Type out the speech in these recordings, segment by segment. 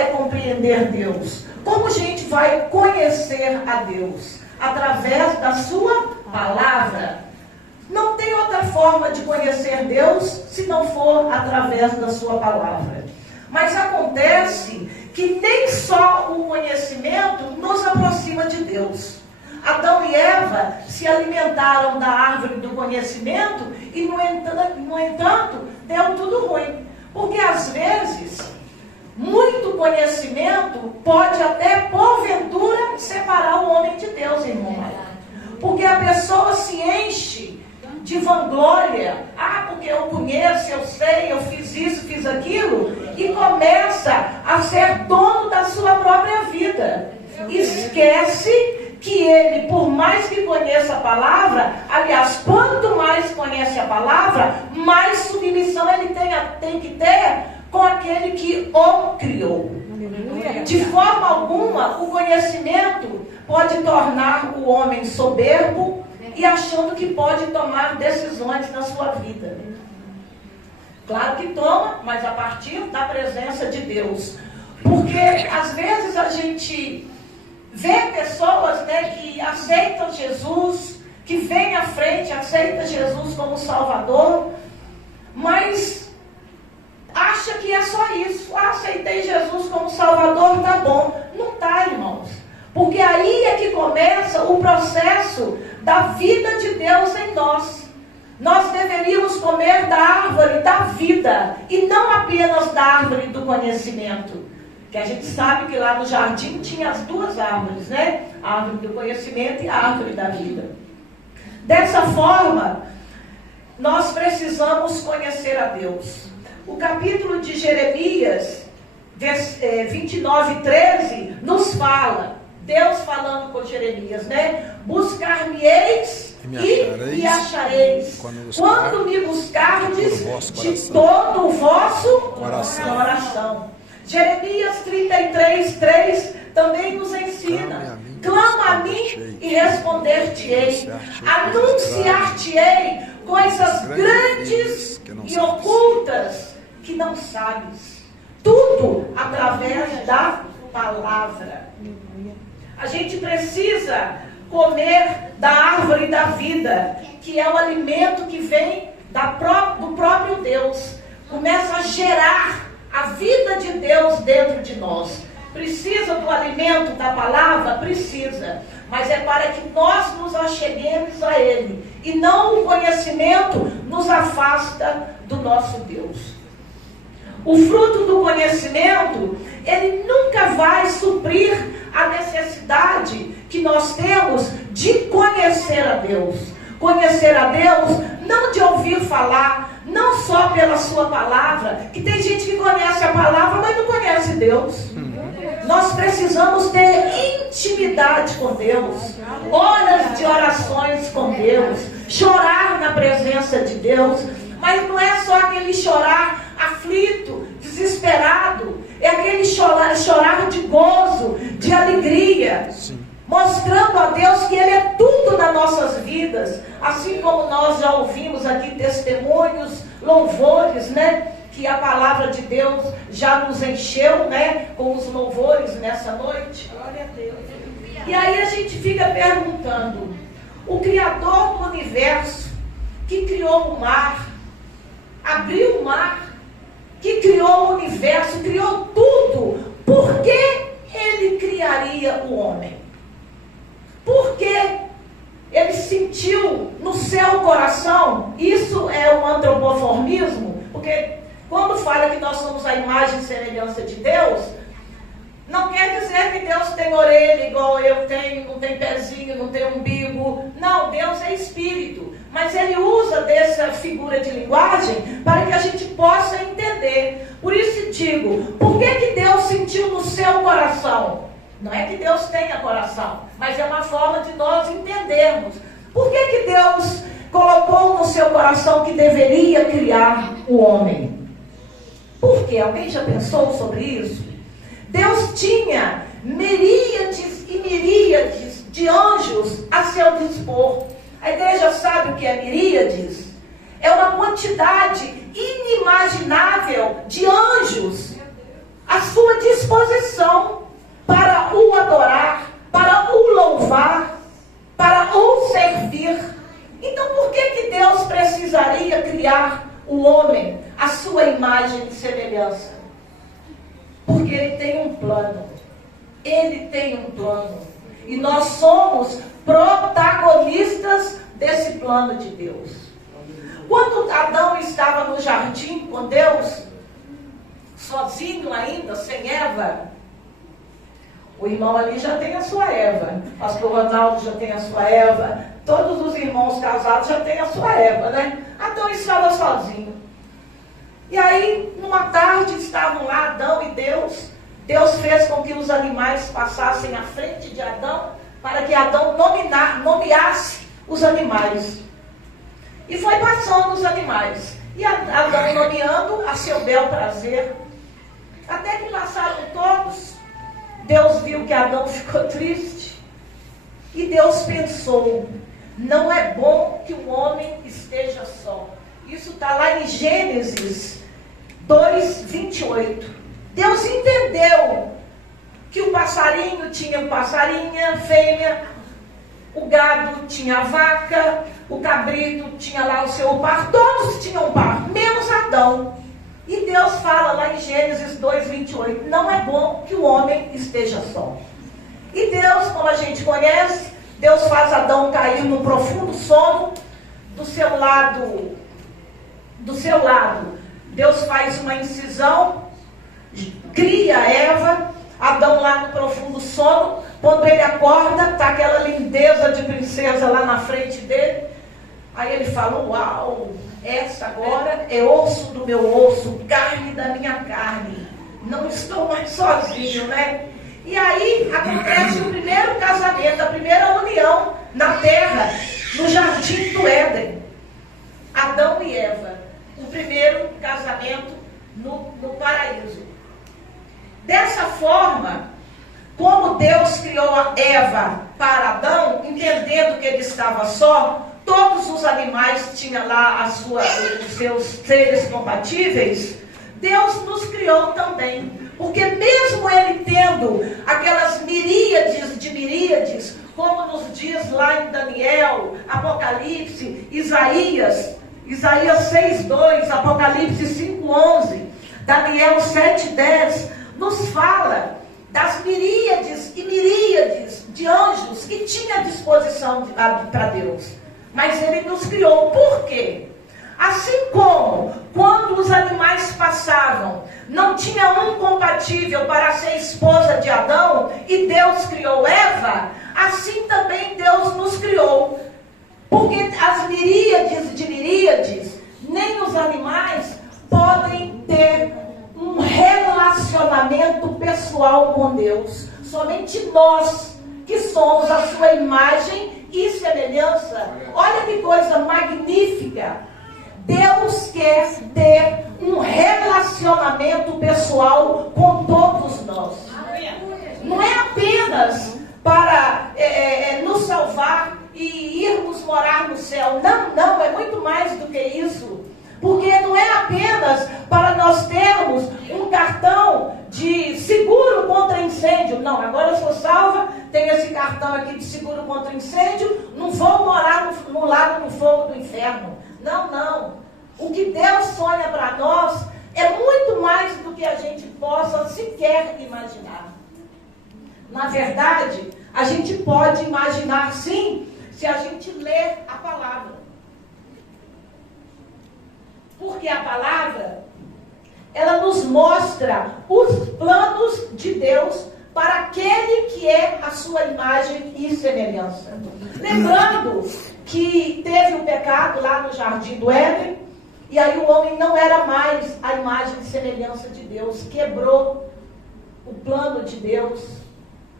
vai compreender Deus? Como a gente vai conhecer a Deus? Através da sua palavra. Não tem outra forma de conhecer Deus se não for através da sua palavra. Mas acontece que nem só o conhecimento nos aproxima de Deus. Adão e Eva se alimentaram da árvore do conhecimento e, no entanto, deu tudo ruim. Porque, às vezes, muito conhecimento pode até, porventura, separar o homem de Deus, irmão. Porque a pessoa se enche de vanglória. Ah, porque eu conheço, eu sei, eu fiz isso, fiz aquilo. E começa a ser dono da sua própria vida. Esquece que ele, por mais que conheça a palavra, aliás, quanto mais conhece a palavra, mais submissão ele tem que ter com aquele que o criou. De forma alguma, o conhecimento pode tornar o homem soberbo e achando que pode tomar decisões na sua vida. Claro que toma, mas a partir da presença de Deus. Porque, às vezes, a gente vê pessoas, né, que aceitam Jesus, que vêm à frente, aceitam Jesus como Salvador, mas acha que é só isso. Ah, aceitei Jesus como Salvador, tá bom. Não tá, irmãos. Porque aí é que começa o processo da vida de Deus em nós. Nós deveríamos comer da árvore da vida e não apenas da árvore do conhecimento. Que a gente sabe que lá no jardim tinha as duas árvores, né? A árvore do conhecimento e a árvore da vida. Dessa forma, nós precisamos conhecer a Deus. O capítulo de Jeremias 29:13 nos fala, Deus falando com Jeremias, né? Buscar-me-eis e me achareis, quando me buscardes de todo o vosso coração. Jeremias 33:3 também nos ensina: clama a mim e responder-te-ei, anunciar-te-ei coisas grandes e ocultas que não sabes. Tudo através da palavra. A gente precisa comer da árvore da vida, que é o alimento que vem do próprio Deus. Começa a gerar a vida de Deus dentro de nós. Precisa do alimento da palavra? Precisa. Mas é para que nós nos acheguemos a Ele. E não o conhecimento nos afasta do nosso Deus. O fruto do conhecimento, ele nunca vai suprir a necessidade que nós temos de conhecer a Deus. Conhecer a Deus, não de ouvir falar, não só pela sua palavra, que tem gente que conhece a palavra, mas não conhece Deus. Nós precisamos ter intimidade com Deus, horas de orações com Deus, chorar na presença de Deus, mas não é só aquele chorar aflito, desesperado, é aquele chorar de gozo, de alegria. Sim. Mostrando a Deus que Ele é tudo nas nossas vidas, assim como nós já ouvimos aqui testemunhos, louvores, né? Que a palavra de Deus já nos encheu, né? Com os louvores nessa noite. Glória a Deus. E aí a gente fica perguntando: o Criador do universo, que criou o mar, abriu o mar, que criou o universo, criou tudo, por que Ele criaria o homem? Porque ele sentiu no seu coração, isso é o antropomorfismo, porque quando fala que nós somos a imagem e semelhança de Deus, não quer dizer que Deus tem orelha igual eu tenho, não tem pezinho, não tem umbigo. Não, Deus é espírito, mas Ele usa dessa figura de linguagem para que a gente possa entender. Por isso digo, por que Deus sentiu no seu coração? Não é que Deus tenha coração, mas é uma forma de nós entendermos. Por que Deus colocou no seu coração que deveria criar o homem? Por quê? Alguém já pensou sobre isso? Deus tinha miríades e miríades de anjos a seu dispor. A igreja sabe o que é miríades? É uma quantidade inimaginável de anjos à sua disposição disposição para o adorar, para o louvar, para o servir. Então por que Deus precisaria criar o homem à sua imagem e semelhança? Porque Ele tem um plano. Ele tem um plano. E nós somos protagonistas desse plano de Deus. Quando Adão estava no jardim com Deus, sozinho ainda, sem Eva, o irmão ali já tem a sua Eva, o pastor Ronaldo já tem a sua Eva, todos os irmãos casados já têm a sua Eva, né? Adão estava sozinho. E aí, numa tarde, estavam lá Adão e Deus. Deus fez com que os animais passassem à frente de Adão, para que Adão nomeasse os animais. E foi passando os animais. E Adão nomeando a seu bel prazer. Até que passaram todos. Deus viu que Adão ficou triste. E Deus pensou: não é bom que o homem esteja só. Isso está lá em Gênesis 2:28. Deus entendeu que o passarinho tinha passarinha, fêmea, o gado tinha a vaca, o cabrito tinha lá o seu par, todos tinham par, menos Adão. E Deus fala lá em Gênesis 2:28, não é bom que o homem esteja só. E Deus, como a gente conhece, Deus faz Adão cair num profundo sono. Do seu lado, Deus faz uma incisão, cria Eva, Adão lá no profundo sono. Quando ele acorda, está aquela lindeza de princesa lá na frente dele. Aí ele fala: uau, essa agora é osso do meu osso, carne da minha carne. Não estou mais sozinho, né? E aí acontece o primeiro casamento, a primeira união na terra, no jardim do Éden. Adão e Eva, o primeiro casamento no paraíso. Dessa forma, como Deus criou a Eva para Adão, entendendo que ele estava só, todos os animais tinham lá os seus seres compatíveis, Deus nos criou também. Porque mesmo ele tendo aquelas miríades, como nos diz lá em Daniel, Apocalipse, Isaías 6:2, Apocalipse 5:11, Daniel 7:10, nos fala das miríades e miríades de anjos que tinha à disposição para Deus. Mas ele nos criou. Por quê? Assim como quando os animais passavam, não tinha um compatível para ser esposa de Adão, e Deus criou Eva, assim também Deus nos criou. Porque as miríades de miríades, nem os animais podem ter um relacionamento pessoal com Deus. Somente nós, que somos a sua imagem e semelhança. Olha que coisa magnífica. Deus quer ter um relacionamento pessoal com todos nós. Não é apenas para nos salvar e irmos morar no céu. Não, é muito mais do que isso. Porque não é apenas para nós termos um cartão de seguro contra incêndio. Não, agora eu sou salva, tenho esse cartão aqui de seguro contra incêndio, não vou morar no lago no fogo do inferno. Não. O que Deus sonha para nós é muito mais do que a gente possa sequer imaginar. Na verdade, a gente pode imaginar sim, se a gente ler a palavra. Porque a palavra, ela nos mostra os planos de Deus para aquele que é a sua imagem e semelhança. Lembrando que teve o pecado lá no jardim do Éden, e aí o homem não era mais a imagem e semelhança de Deus, quebrou o plano de Deus,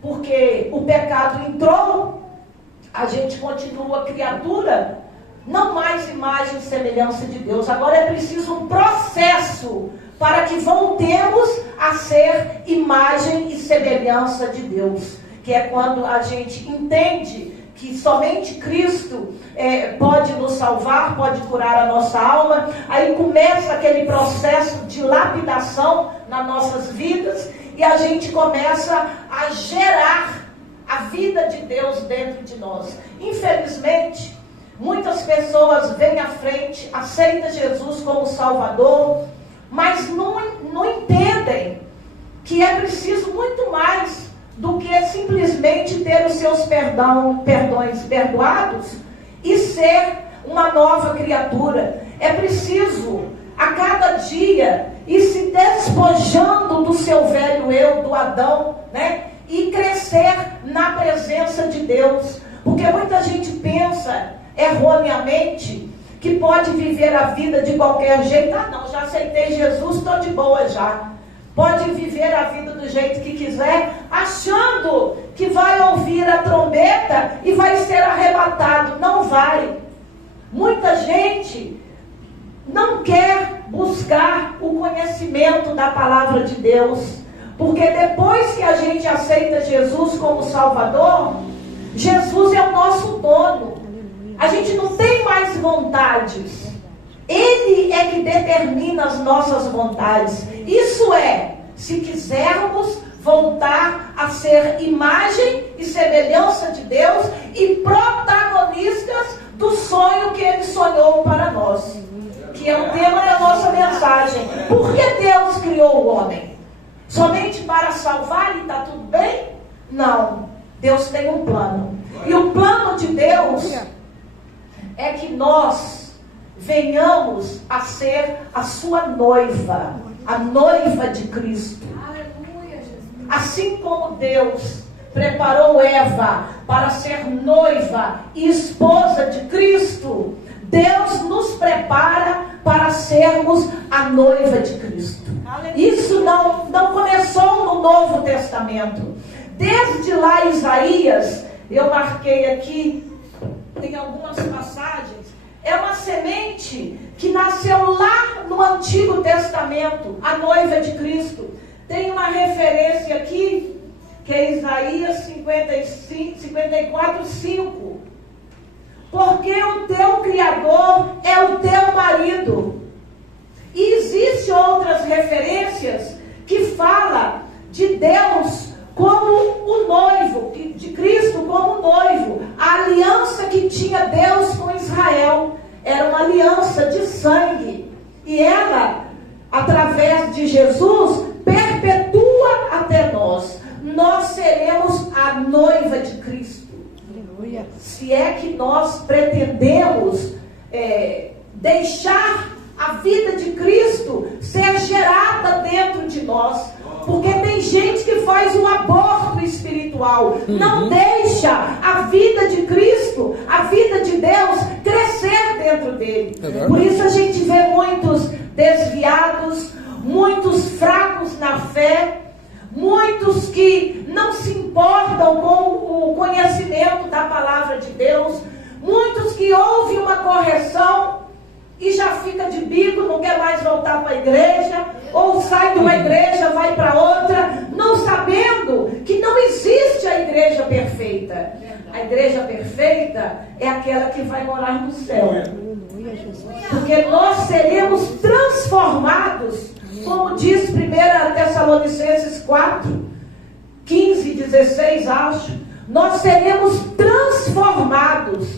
porque o pecado entrou, a gente continua criatura, não mais imagem e semelhança de Deus. Agora é preciso um processo para que voltemos a ser imagem e semelhança de Deus, que é quando a gente entende que somente Cristo pode nos salvar, pode curar a nossa alma. Aí começa aquele processo de lapidação nas nossas vidas, e a gente começa a gerar a vida de Deus dentro de nós. Infelizmente, muitas pessoas vêm à frente, aceitam Jesus como Salvador, mas não entendem que é preciso muito mais do que simplesmente ter os seus perdões perdoados e ser uma nova criatura. É preciso, a cada dia, ir se despojando do seu velho eu, do Adão, né? E crescer na presença de Deus. Porque muita gente pensa erroneamente que pode viver a vida de qualquer jeito. Ah, não, já aceitei Jesus, estou de boa já. Pode viver a vida do jeito que quiser, achando que vai ouvir a trombeta e vai ser arrebatado. Não vai. Muita gente não quer buscar o conhecimento da palavra de Deus, porque depois que a gente aceita Jesus como Salvador, Jesus é o nosso dono. A gente não tem mais vontades. Ele é que determina as nossas vontades. Isso é, se quisermos voltar a ser imagem e semelhança de Deus e protagonistas do sonho que Ele sonhou para nós, que é o tema da nossa mensagem. Por que Deus criou o homem? Somente para salvar e está tudo bem? Não. Deus tem um plano. E o plano de Deus é que nós venhamos a ser a sua noiva, a noiva de Cristo. Assim como Deus preparou Eva para ser noiva e esposa de Cristo, Deus nos prepara para sermos a noiva de Cristo. Isso não começou no Novo Testamento. Desde lá Isaías, eu marquei aqui, tem algumas passagens, é uma semente que nasceu lá no Antigo Testamento, a noiva de Cristo. Tem uma referência aqui, que é Isaías 54, 5. Porque o teu Criador é o teu marido. E existem outras referências que falam de Deus como o noivo, de Cristo como noivo. A aliança que tinha Deus com Israel era uma aliança de sangue. E ela, através de Jesus, perpetua até nós. Nós seremos a noiva de Cristo. Aleluia. Se é que nós pretendemos deixar a vida de Cristo ser gerada dentro de nós. Porque tem gente que faz um aborto espiritual. Não deixa a vida de Cristo, a vida de Deus, crescer dentro dele. Por isso a gente vê muitos desviados, muitos fracos na fé, muitos que não se importam com o conhecimento da palavra de Deus, muitos que ouvem uma correção e já fica de bico, não quer mais voltar para a igreja, ou sai de uma igreja, vai para outra, não sabendo que não existe a igreja perfeita. A igreja perfeita é aquela que vai morar no céu. Porque nós seremos transformados, como diz 1 Tessalonicenses 4, 15 e 16, acho. Nós seremos transformados.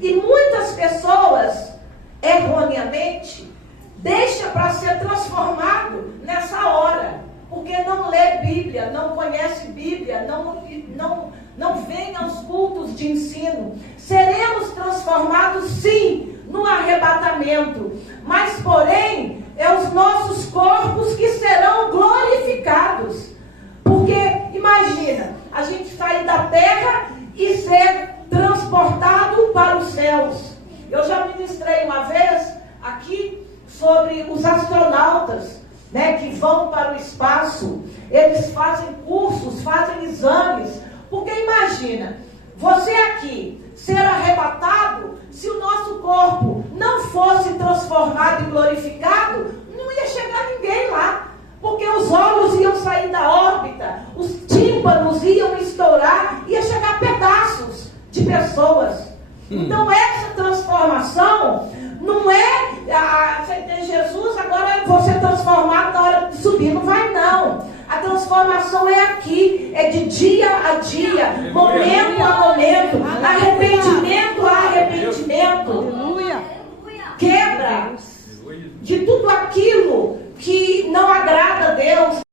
E muitas pessoas, erroneamente, deixa para ser transformado nessa hora, porque não lê Bíblia, não conhece Bíblia, não vem aos cultos de ensino. Seremos transformados sim no arrebatamento, mas porém é os nossos corpos que serão glorificados. Porque imagina, a gente sair da terra e ser transportado para os céus. Eu já ministrei uma vez aqui sobre os astronautas, né, que vão para o espaço. Eles fazem cursos, fazem exames. Porque imagina, você aqui ser arrebatado, se o nosso corpo não fosse transformado e glorificado, não ia chegar ninguém lá. Porque os olhos iam sair da órbita, os tímpanos iam estourar, ia chegar pedaços de pessoas. Então essa transformação não é aceitei Jesus, agora eu vou ser transformado na hora de subir. Não vai não. A transformação transformação é aqui, é de dia a dia, momento a momento, arrependimento a arrependimento. Quebra de tudo aquilo que não agrada a Deus.